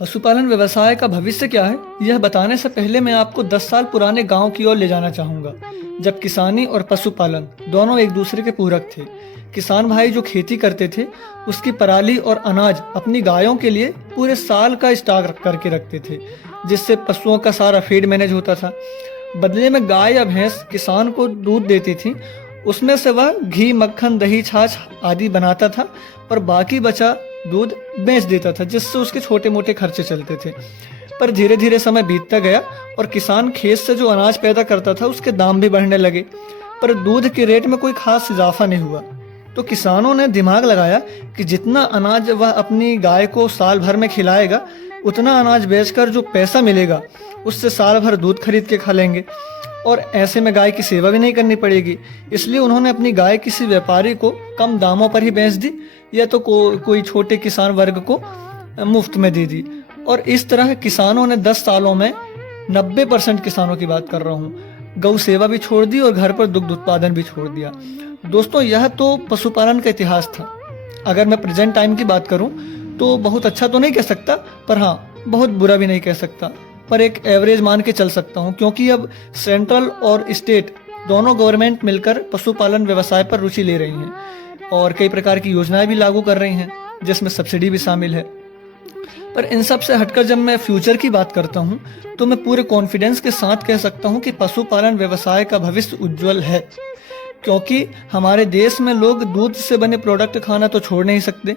पशुपालन व्यवसाय का भविष्य क्या है, यह बताने से पहले मैं आपको 10 साल पुराने गांव की ओर ले जाना चाहूँगा, जब किसानी और पशुपालन दोनों एक दूसरे के पूरक थे। किसान भाई जो खेती करते थे, उसकी पराली और अनाज अपनी गायों के लिए पूरे साल का स्टॉक करके रखते थे, जिससे पशुओं का सारा फीड मैनेज होता था। बदले में गाय या भैंस किसान को दूध देती थी, उसमें से वह घी, मक्खन, दही, छाछ आदि बनाता था और बाकी बचा दूध बेच देता था, जिससे उसके छोटे मोटे खर्चे चलते थे। पर धीरे धीरे समय बीतता गया और किसान खेत से जो अनाज पैदा करता था उसके दाम भी बढ़ने लगे, पर दूध के रेट में कोई खास इजाफा नहीं हुआ। तो किसानों ने दिमाग लगाया कि जितना अनाज वह अपनी गाय को साल भर में खिलाएगा, उतना अनाज बेचकर जो पैसा मिलेगा उससे साल भर दूध खरीद के खा लेंगे और ऐसे में गाय की सेवा भी नहीं करनी पड़ेगी। इसलिए उन्होंने अपनी गाय किसी व्यापारी को कम दामों पर ही बेच दी, या तो कोई छोटे किसान वर्ग को मुफ्त में दे दी। और इस तरह किसानों ने 10 सालों में 90% किसानों की बात कर रहा हूँ, गौ सेवा भी छोड़ दी और घर पर दुग्ध उत्पादन भी छोड़ दिया। दोस्तों, यह तो पशुपालन का इतिहास था। अगर मैं प्रेजेंट टाइम की बात करूं तो बहुत अच्छा तो नहीं कह सकता, पर हाँ बहुत बुरा भी नहीं कह सकता, पर एक एवरेज मान के चल सकता हूं, क्योंकि अब सेंट्रल और स्टेट दोनों गवर्नमेंट मिलकर पशुपालन व्यवसाय पर रुचि ले रही हैं और कई प्रकार की योजनाएं भी लागू कर रही हैं, जिसमें सब्सिडी भी शामिल है। पर इन सब से हटकर जब मैं फ्यूचर की बात करता हूं तो मैं पूरे कॉन्फिडेंस के साथ कह सकता हूं कि पशुपालन व्यवसाय का भविष्य उज्जवल है, क्योंकि हमारे देश में लोग दूध से बने प्रोडक्ट खाना तो छोड़ नहीं सकते।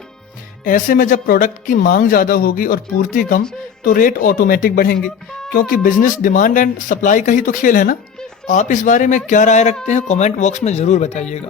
ऐसे में जब प्रोडक्ट की मांग ज़्यादा होगी और पूर्ति कम, तो रेट ऑटोमेटिक बढ़ेंगे, क्योंकि बिजनेस डिमांड एंड सप्लाई का ही तो खेल है ना। आप इस बारे में क्या राय रखते हैं, कमेंट बॉक्स में ज़रूर बताइएगा।